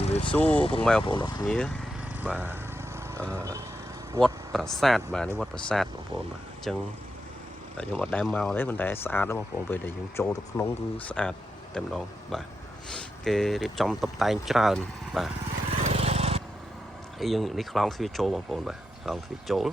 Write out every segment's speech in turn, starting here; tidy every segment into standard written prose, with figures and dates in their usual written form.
ជំរាបសួរពុកម៉ែបងប្អូនអរគ្នាបាទវត្តប្រាសាទបាទនេះវត្តប្រាសាទបងប្អូនបាទអញ្ចឹងខ្ញុំអត់ដែរមកទេប៉ុន្តែស្អាតណាស់បងប្អូនពេលដែលយើងចូលទៅក្នុងគឺស្អាតតែម្ដងបាទគេរៀបចំតុបតែងច្រើនបាទហើយយើងនេះខ្លោងទ្វារចូលបងប្អូនបាទខ្លោងទ្វារចូល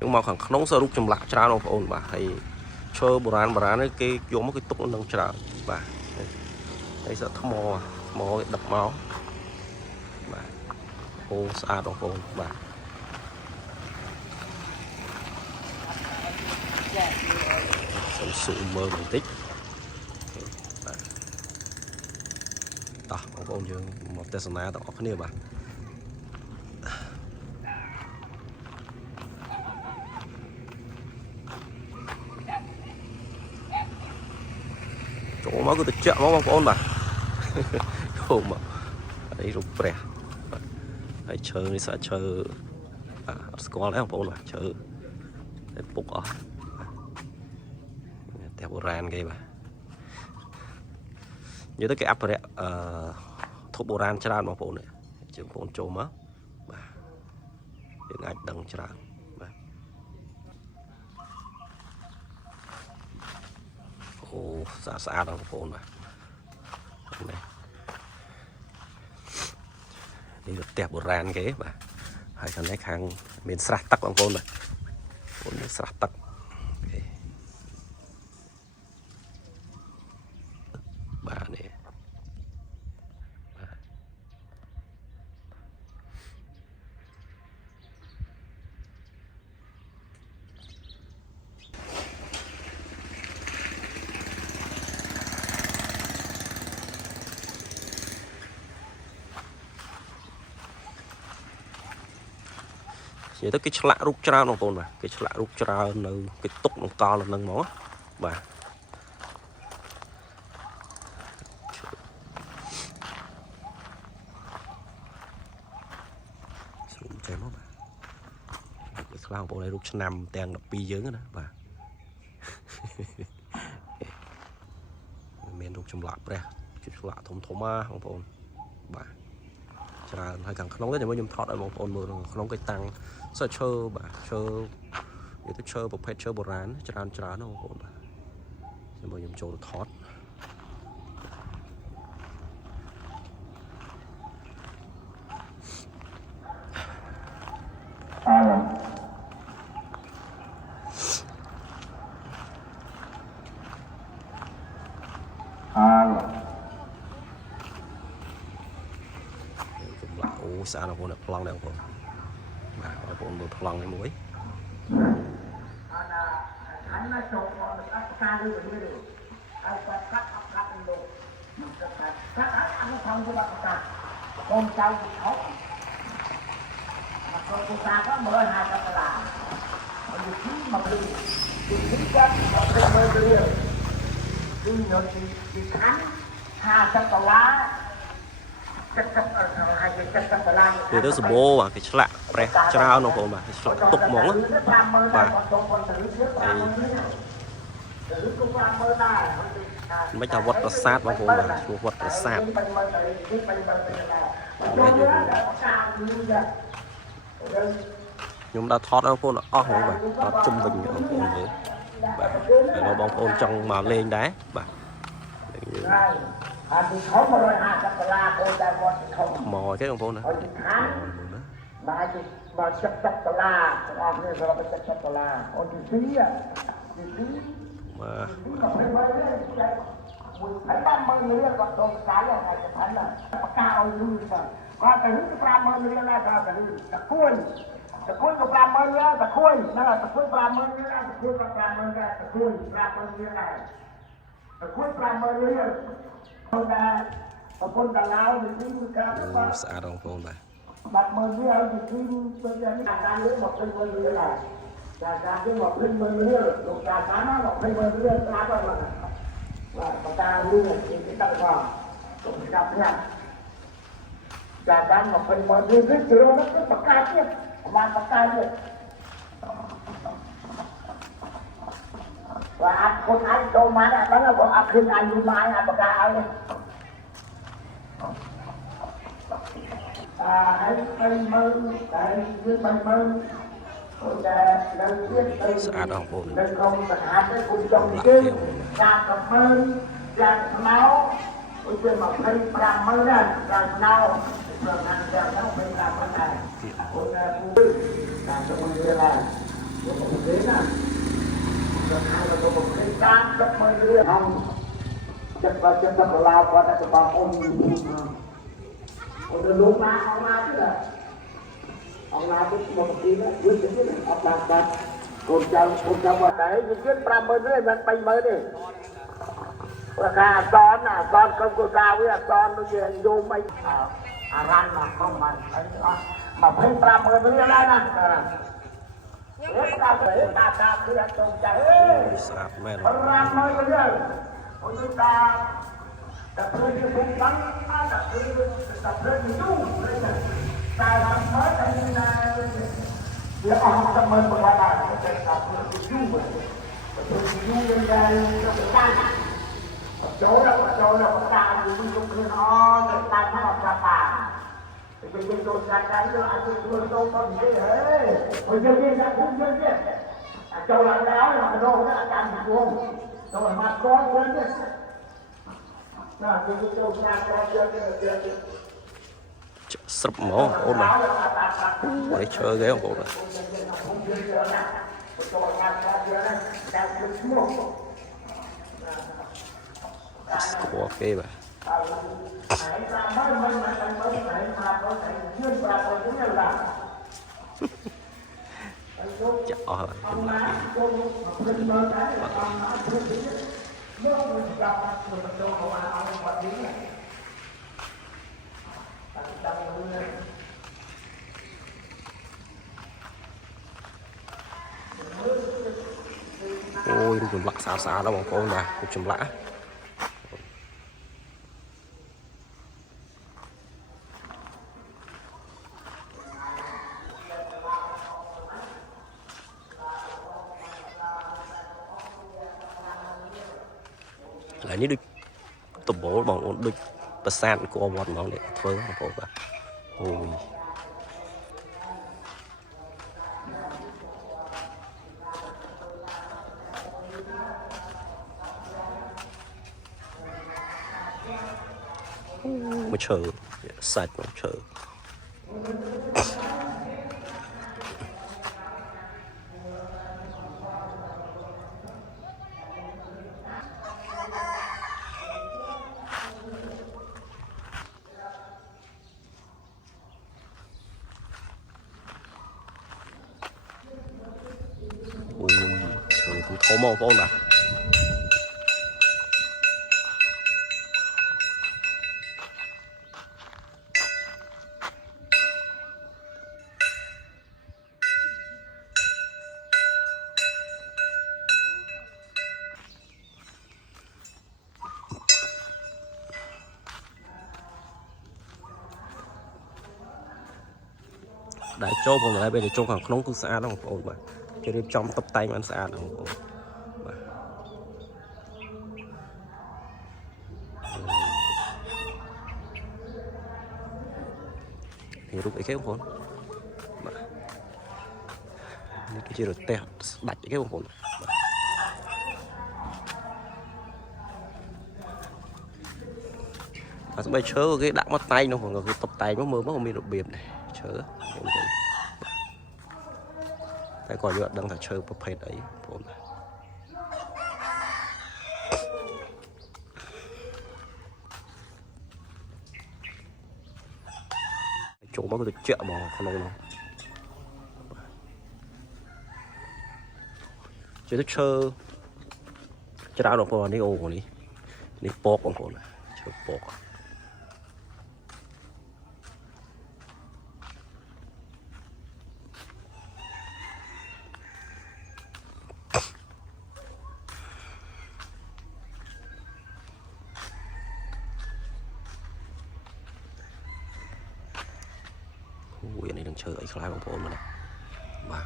យើងមកខាងក្នុងសរូបចម្លាក់ច្រើនបងប្អូនបាទហើយឈើបុរាណនេះគេយកមកគេទុកនៅនឹងច្រើនបាទហើយសថ្មគេដឹកមកបាទអូស្អាតបងប្អូនបាទសុំស៊ូមើលបន្តិចបាទតោះបងប្អូនយើងមកទស្សនាទាំងអស់គ្នាបាទចូលមកគឺទៅចាក់មកបងប្អូនបាទចូលមកនេះរូបព្រះបាទហើយឈើនេះសាឈើបាទអត់ស្គាល់ទេបងប្អូនបាទឈើតែពុកអស់តែបុរាណគេបាទនិយាយទៅគេអភិរក្សធុបបុរាណច្រើនបងប្អូនជើងបងប្អូនចូលមកបាទយើងអាចដឹងច្រើនបាទអូស្អាតបងប្អូនបាទនេះផ្ទះបុរាណគេបាទហើយខាងនេះខាងមានស្រះទឹកបងប្អូនបាទបងមានស្រះទឹកបាទនេះនិយាយទៅគេឆ្លាក់រូបច្រើនបងប្អូនបាទគេឆ្លាក់រូបច្រើននៅគេទុកក្នុងកលនឹងហ្មងបាទស្រូបចេះមកបាទគេខ្លាំងបងប្អូនឲ្យរូបឆ្នាំទាំង12យើងណាបាទមានរូបចម្លាក់ព្រះគេឆ្លាក់ធំៗបងប្អូនបាទច្រើនហើយខាងក្នុងនេះខ្ញុំថតឲ្យបងប្អូនមើលក្នុងគេតាំងសិស្សឈើបាទឈើនិយាយទៅឈើប្រភេទឈើបុរាណច្រើនណាបងប្អូនបាទខ្ញុំចូលទៅថតអូស្អាតបងប្អូនប្លង់ដែរបងប្អូនបាទបងប្អូនមើលប្លង់នេះមួយcon trai thì khóc mà con ta có mơ hai trăm là còn được chín mà đi chắc mà không mơ được đi nữa thì thắng 50 đô laវាទៅសម្បូរបាទគេឆ្លាក់ព្រះច្រើនបងប្អូនបាទគេឆ្លាក់ទុកហ្មងបាទមិនថាវត្តប្រាសាទបងប្អូនបាទឈ្មោះវត្តប្រាសាទខ្ញុំដល់ថតបងប្អូនអស់ហ្មងបាទថតជុំវិញបងប្អូនមើលបាទហើយបងប្អូនចង់មកលេងដែរបាទមកទេបងប្អូនណាបាទមក70 ដុល្លារបងប្អូនរាប់70 ដុល្លារអូនទី2បាទហើយបានមើលរឿងគាត់ចូលកាយហើយទៅផាន់ណាបកាឲ្យលឺគាត់ទៅនឹង50000រៀលណាគាត់ទៅតគួយក៏50000រៀលតគួយណាតគួយ50000រៀលតគួយក៏50000រៀលតគួយ50000រៀលដែរតគួយ50000រៀលអូនដែរប្រពន្ធតាឡាវទៅទីការបាទស្អាតបងប្អូនបាទបាត់មើលវាឲ្យទីទៅយ៉ាងនេះអាការលើ20,000រៀលដែរចាការយើង20,000រៀលលោកតាតាម20,000រៀលស្អាតហើយបាទបការឿងគេតាក់ផងទៅស្ដាប់នេះចាបាន20,000រៀលគឺជ្រុលទៅបកាទៀតបានបកាទៀត và ăn con ăn đâu mà đó là bọn ăn khi ăn như mai ăn bạc áo đi anh mơ tại như bằng mơស្អាតអស់បងប្អូន lên không mà hát cái cùng trong kia ra cầm mơ ra máu ôi trời mà thấy làm mơ ra ra nào rồi ăn ra nó phải làm cái này ôi là vui làm cho mình như là một cái nè rồi hai là một cái cam rất mơ như không chất vật lao qua đây còn ôm ôi luôn mà ông nào chứ là ông nào cũng một tí đó dưới cái này ông làm sao con cháu vào đấy những chiếc pram mới đấy mình bay mới đi là cả son không có sao với son nó về vô mấy ran mà không mà thấy pram mới đấy đây nè ta cứ ăn trông cháy ស្អាតមែន pram mới đấy ôi chúng ta tập lên cái bụng bắn tập lên cái du ta làm mới đây là dia orang teman berkata kita perlu juga yang dari depan chỗ là ta dùng cái nó ta nó là ta thì cái tôi ra cái đó anh tôi có gì thế bây giờ đi ra cũng chưa biết chỗ là đó là đồ nó ăn luôn rồi mà con quên đấy là cái tôi ra có chưa ស្រុបហ្មងបងប្អូនបាទហើយឈើគេបងប្អូនបាទស្គាល់គេបាទចាក់អស់ហើយចម្លាក់អូយរូបចម្លាក់ស្អាតៗដល់បងប្អូនបាទរូបចម្លាក់ឥឡូវនេះដូចដំបូលបងប្អូនដូចប្រាសាទអង្គរវត្តហ្មងនេះធ្វើបងប្អូនបាទអូយមកឈើសាច់មកឈើធំបងប្អូនបាទដែលចូលផងតែពេលចូលខាងក្នុងគឺស្អាតបងប្អូនបាទគេរៀបចំតុបតែងបានស្អាតបងប្អូនបាទនេះរូបអីគេបងប្អូនបាទនេះគឺជារទេះស្ដាច់អីគេបងប្អូនបាទស្បែកឈើគេដាក់មកតែងនោះគេតុបតែងមកមើលមកមានរបៀបដែរឈើតែក៏យើងអត់ដឹងថាឈើប្រភេទអីបងប្អូនចូលមកគឺជែកហ្មងក្នុងនោះជាទៅឈើច្រើនបងប្អូននេះអូនេះពកបងប្អូនឈើពកអូយនេះនឹងឈើអីខ្លះបងប្អូនមើលណាបាទ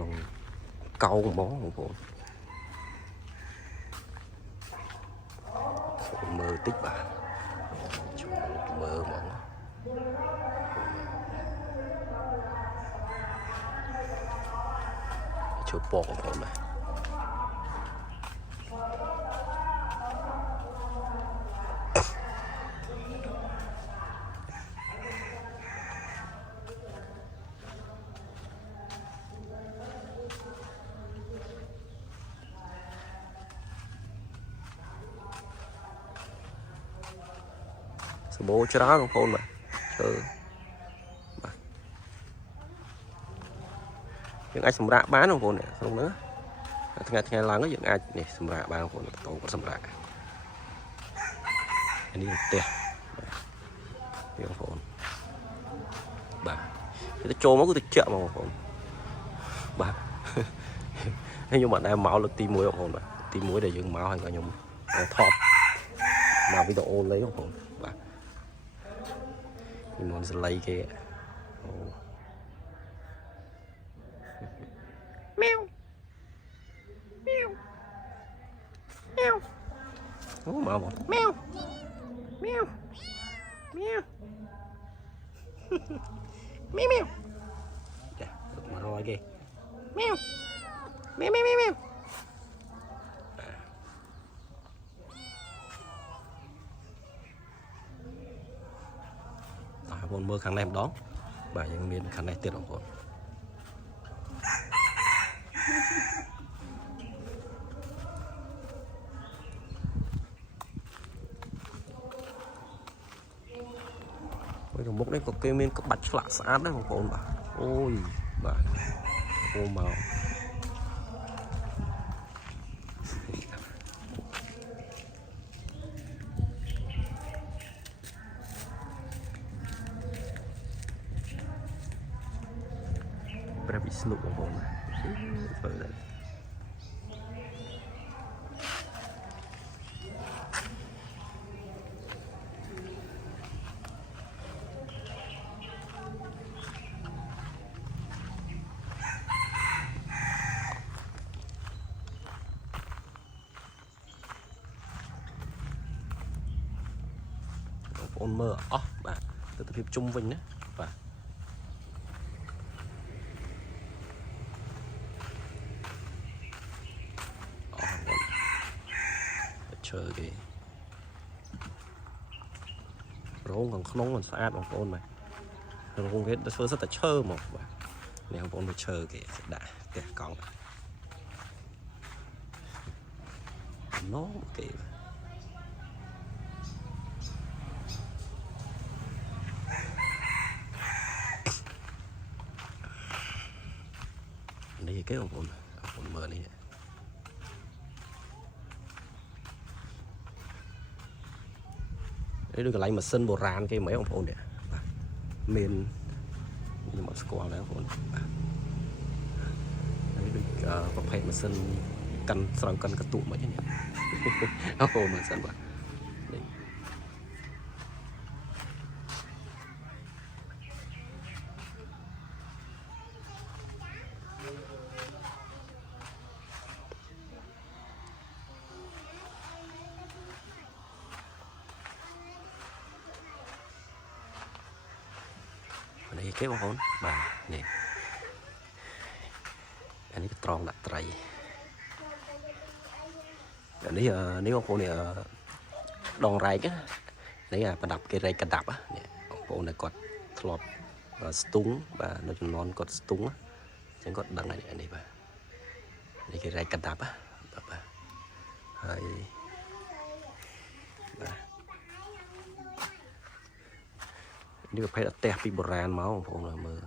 ឡងកោងហ្មងបងប្អូន mơ tích bà mơ mỏng chỗ bò của con này bố cho đó con mà chơi những ai sầm rạ bán không con này không nữa ngày lắng những ai này sầm rạ bán con tổ có sầm rạ anh đi tiền những con bà cái trâu nó cứ tiết kiệm mà con bà nhưng mà em máu là tim muối không mà tim muối để dừng máu hay là nhung thọt mà video lấy không bà nhưng mà sẽ lấy cái mèo mèo mèo mà một mèo mèo mèo mèo mèo mà rồi kìa mèo mèo mèo mèo mèo con mơ khăn em đón bà những miền khăn này tiệtของcon bây giờ mốc đấy có cây miền có bạch lạ sáng đấy con bà ôi bà ô màu bị sụp của con này con mơ bà từ tập trung vinh đấy và chơi cái rốn còn không còn xa bằng con này rốn cái số rất là chơi một và nếu con phải chơi cái đã cái con nó cái đây cái con mờ này đấy được lấy mà sân bồ ràn cái mấy ông phồn đấy miền nhưng mà squat đấy phồn đấy được có phải mà sân cần sòng cần cái tụ mấy nhỉ ông phồn mà sân vậy đây cái con bà nè anh ấy cái tròn đặt tray anh ấy nếu con này đòn ray á đấy là đập cái ray cà đập á con này cọt thọt và stung và nó cho non cọt stung á chẳng cọt đằng này đây bà đây cái ray cà đập á haiนี่แบบให้แต่ปีโบราณมาของผมเลยมือ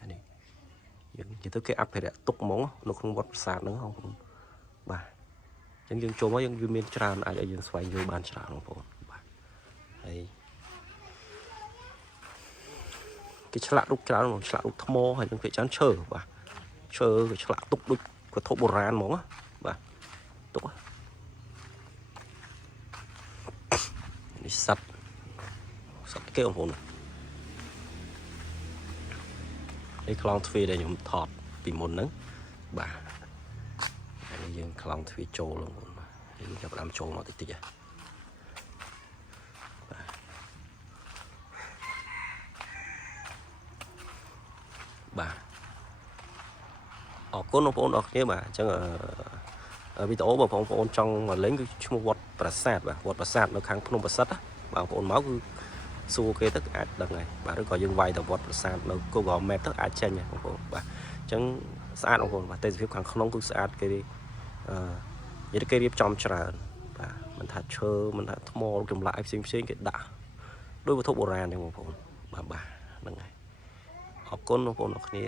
อันนี้ยังตัวแกอัพให้แต่ตุกมองนกขวัญประสาทนึงของผมบ่ายังโจมว่ายังยืมเมียนจานอาจจะยังสวยอยู่บ้านจานของผมบ่าไอ้cáiฉลาดลูกจานของฉลาดลูกทมอให้ยังเป็นจานเชื่อบ่าเชื่อcáiฉลาดตุกดุกระทบโบราณมองอ่ะบ่าตุกนี่สัตว์เกี่ยวของผมđây clown thuê đây nhung thọt bị một nấng bà đây dương clown thuê trâu luôn đi gặp làm trâu nó tích tích à អរគុណបងប្អូនអរគ្នាបាទអញ្ចឹងវីដេអូបងប្អូនចង់មកលេងគឺឈ្មោះវត្តប្រាសាទបាទវត្តប្រាសាទនៅខាងភ្នំប្រសិទ្ធបងប្អូនមកគឺសួរគេទៅអាចដឹងហើយបាទឬក៏យើងវាយទៅវត្តប្រាសាទនៅ Google Map ទៅអាចចេញហើយបងប្អូនបាទអញ្ចឹងស្អាតបងប្អូនបាទទេសភាពខាងក្នុងគឺស្អាតគេនិយាយទៅគេរៀបចំច្រើនបាទមិនថាឈើមិនថាថ្មចម្លាក់ផ្សេងគេដាក់ដោយវត្ថុបុរាណហ្នឹងបងប្អូនបាទហ្នឹងហើយអរគុណបងប្អូនអរគ្នា